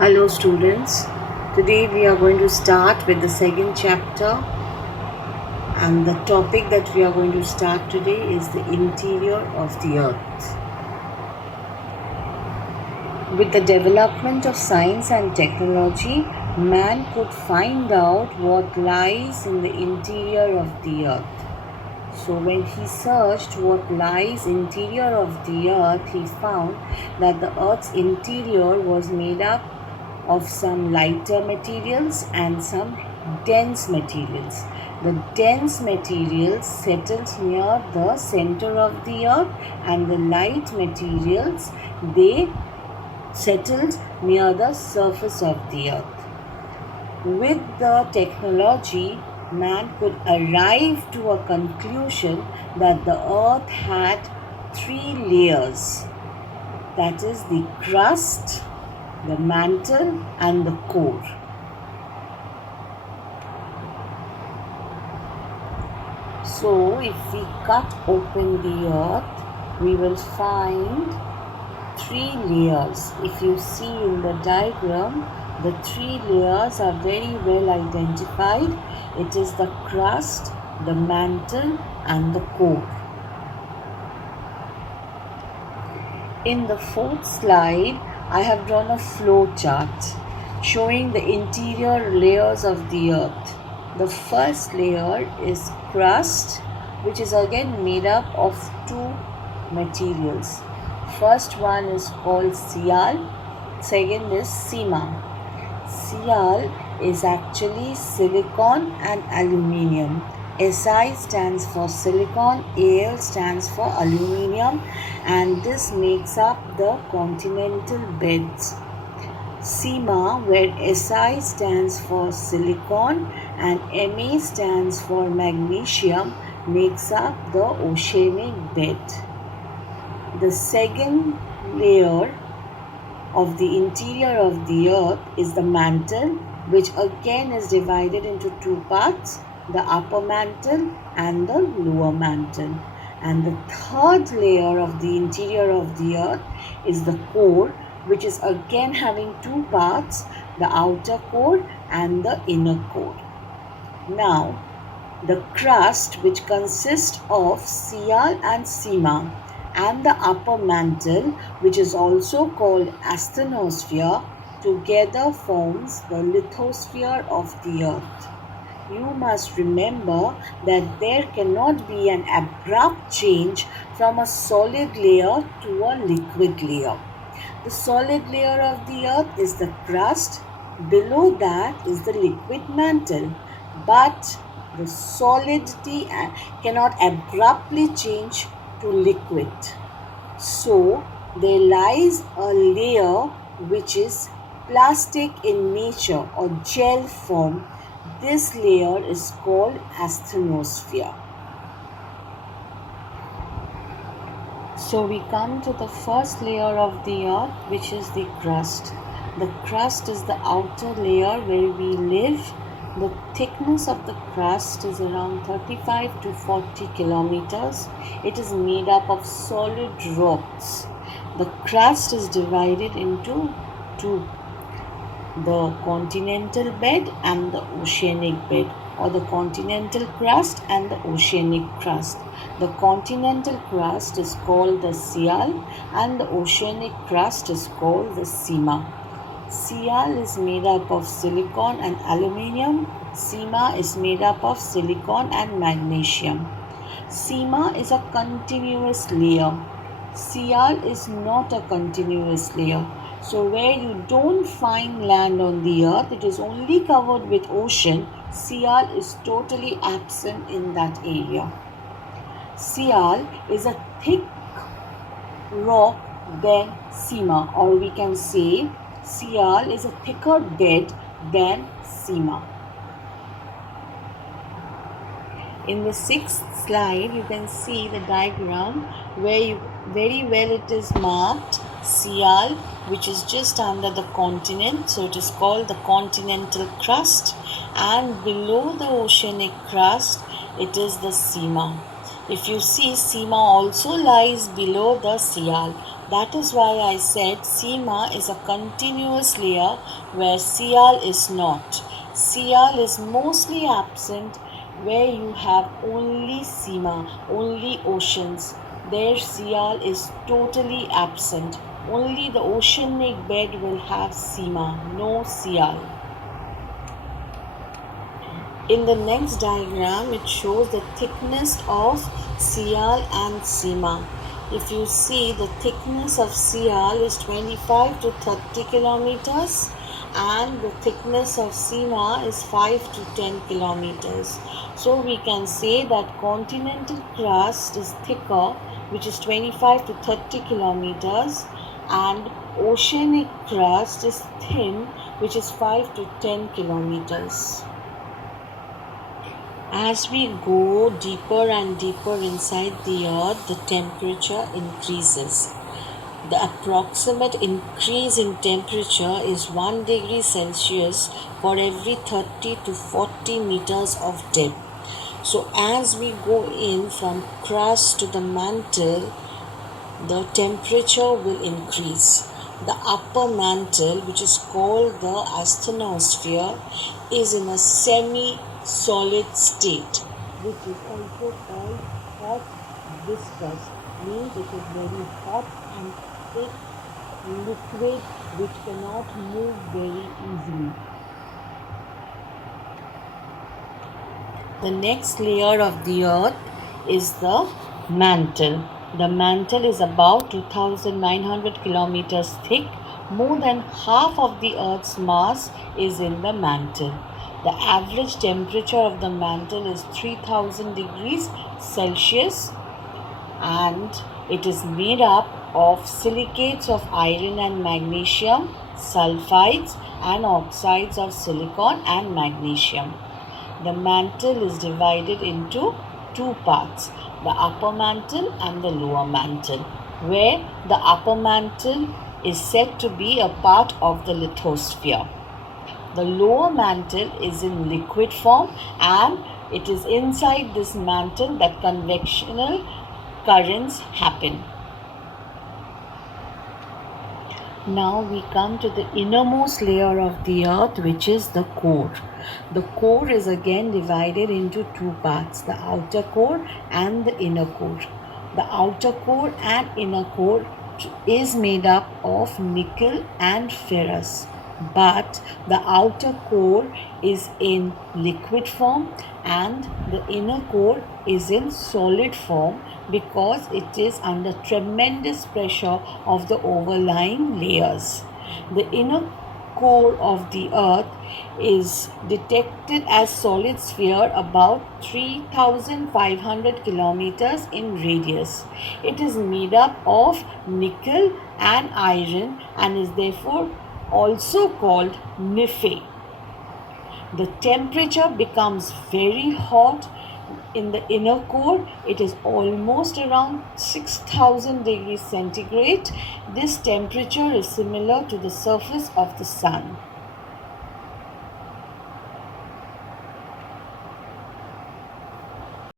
Hello students, today we are going to start with the second chapter, and the topic that we are going to start today is the interior of the earth. With the development of science and technology, man could find out what lies in the interior of the earth. So when he searched what lies interior of the earth, he found that the earth's interior was made up of some lighter materials and some dense materials. The dense materials settled near the center of the earth, and the light materials they settled near the surface of the earth. With the technology, man could arrive to a conclusion that the earth had three layers, that is, the crust, the mantle, and the core. So, if we cut open the earth, we will find three layers. If you see in the diagram, the three layers are very well identified. It is the crust, the mantle, and the core. In the fourth slide, I have drawn a flow chart showing the interior layers of the earth. The first layer is crust, which is again made up of two materials. First one is called Sial, second is Sima. Sial is actually silicon and aluminium. Si stands for silicon, Al stands for aluminium, and this makes up the continental beds. Sima, where Si stands for silicon and Ma stands for magnesium, makes up the oceanic bed. The second layer of the interior of the earth is the mantle, which again is divided into two parts, the upper mantle and the lower mantle. And the third layer of the interior of the earth is the core, which is again having two parts, the outer core and the inner core. Now, the crust, which consists of Sial and Sima, and the upper mantle, which is also called asthenosphere, together forms the lithosphere of the earth. You must remember that there cannot be an abrupt change from a solid layer to a liquid layer. The solid layer of the earth is the crust, below that is the liquid mantle, but the solidity cannot abruptly change to liquid. So there lies a layer which is plastic in nature or gel form. This layer is called asthenosphere. So we come to the first layer of the earth, which is the crust. The crust is the outer layer where we live. The thickness of the crust is around 35 to 40 kilometers. It is made up of solid rocks. The crust is divided into two, the continental bed and the oceanic bed, or the continental crust and the oceanic crust. The continental crust is called the Sial and the oceanic crust is called the Sima. Sial is made up of silicon and aluminium. Sima is made up of silicon and magnesium. Sima is a continuous layer. Sial is not a continuous layer. So where you don't find land on the earth, it is only covered with ocean. Sial is totally absent in that area. Sial is a thick rock than Sima, or we can say Sial is a thicker bed than Sima. In the sixth slide, you can see the diagram where very well it is marked Sial, which is just under the continent, so it is called the continental crust, and below the oceanic crust it is the Sima. If you see, Sima also lies below the Sial, That is why I said Seema is a continuous layer where Sial is not. Sial is mostly absent where you have only Seema, only oceans. There Sial is totally absent. Only the oceanic bed will have Seema, no Sial. In the next diagram, it shows the thickness of Sial and Seema. If you see, the thickness of Sial is 25 to 30 kilometers and the thickness of Seema is 5 to 10 kilometers. So we can say that continental crust is thicker, which is 25 to 30 kilometers, and oceanic crust is thin, which is 5 to 10 kilometers. As we go deeper and deeper inside the earth, the temperature increases. The approximate increase in temperature is 1 degree Celsius for every 30 to 40 meters of depth. So as we go in from crust to the mantle, the temperature will increase. The upper mantle, which is called the asthenosphere, is in a semi-solid state, which is also called hot viscous, means it is very hot and thick liquid which cannot move very easily. The next layer of the earth is the mantle. The mantle is about 2,900 kilometers thick. More than half of the earth's mass is in the mantle. The average temperature of the mantle is 3000 degrees Celsius and it is made up of silicates of iron and magnesium, sulfides and oxides of silicon and magnesium. The mantle is divided into two parts, the upper mantle and the lower mantle, where the upper mantle is said to be a part of the lithosphere. The lower mantle is in liquid form and it is inside this mantle that convectional currents happen. Now we come to the innermost layer of the earth, which is the core. The core is again divided into two parts, the outer core and the inner core. The outer core and inner core is made up of nickel and ferrous, but the outer core is in liquid form and the inner core is in solid form because it is under tremendous pressure of the overlying layers. The inner core of the earth is detected as solid sphere about 3,500 kilometers in radius. It is made up of nickel and iron and is therefore also called Nephi. The temperature becomes very hot in the inner core. It is almost around 6,000 degrees centigrade. This temperature is similar to the surface of the sun.